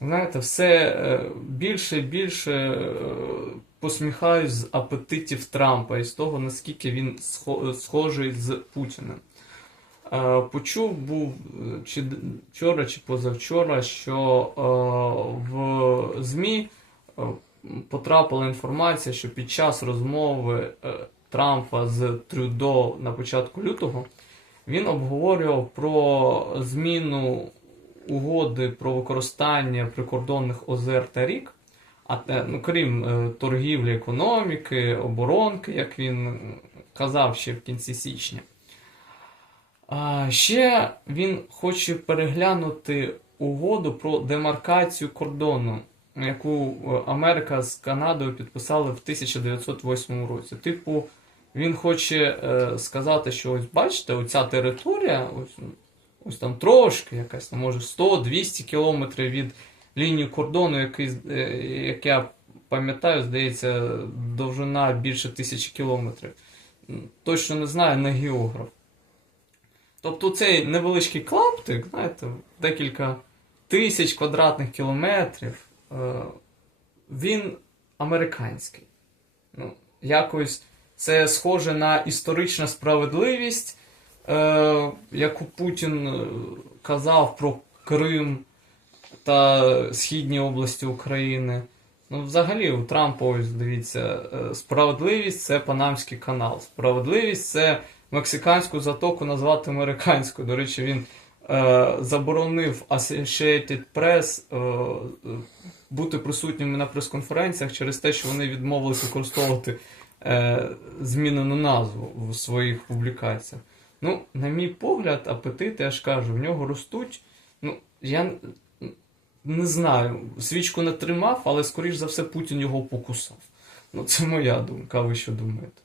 знаєте, все е, більше і більше е, посміхаюсь з апетитів Трампа і з того, наскільки він схожий з Путіним. Е, Почув був чи вчора, чи позавчора, що в ЗМІ потрапила інформація, що під час розмови Трампа з Трюдо на початку лютого він обговорював про зміну угоди про використання прикордонних озер та рік, а ну, крім е, торгівлі, економіки, оборонки, як він казав ще в кінці січня. Ще він хоче переглянути угоду про демаркацію кордону, яку е, Америка з Канадою підписали в 1908 році. Типу, він хоче е, сказати, що ось бачите, оця територія, ось, ось там трошки якась, там, може 100-200 кілометрів від лінії кордону, який, е, як я пам'ятаю, здається, довжина більше тисячі кілометрів. Точно не знаю, не географ. Тобто цей невеличкий клаптик, знаєте, декілька тисяч квадратних кілометрів, е, він американський. Ну, якось це схоже на історичну справедливість, яку Путін е, казав про Крим та східні області України. Ну, взагалі, у Трампа, ось дивіться, е, справедливість це Панамський канал. Справедливість це мексиканську затоку назвати американською. До речі, він е, заборонив Associated Press е, е, бути присутніми на прес-конференціях через те, що вони відмовились використовувати е, змінену назву в своїх публікаціях. Ну, на мій погляд, апетити, я ж кажу, в нього ростуть. Ну, я не знаю, свічку не тримав, але скоріш за все Путін його покусав. Ну, це моя думка, ви що думаєте?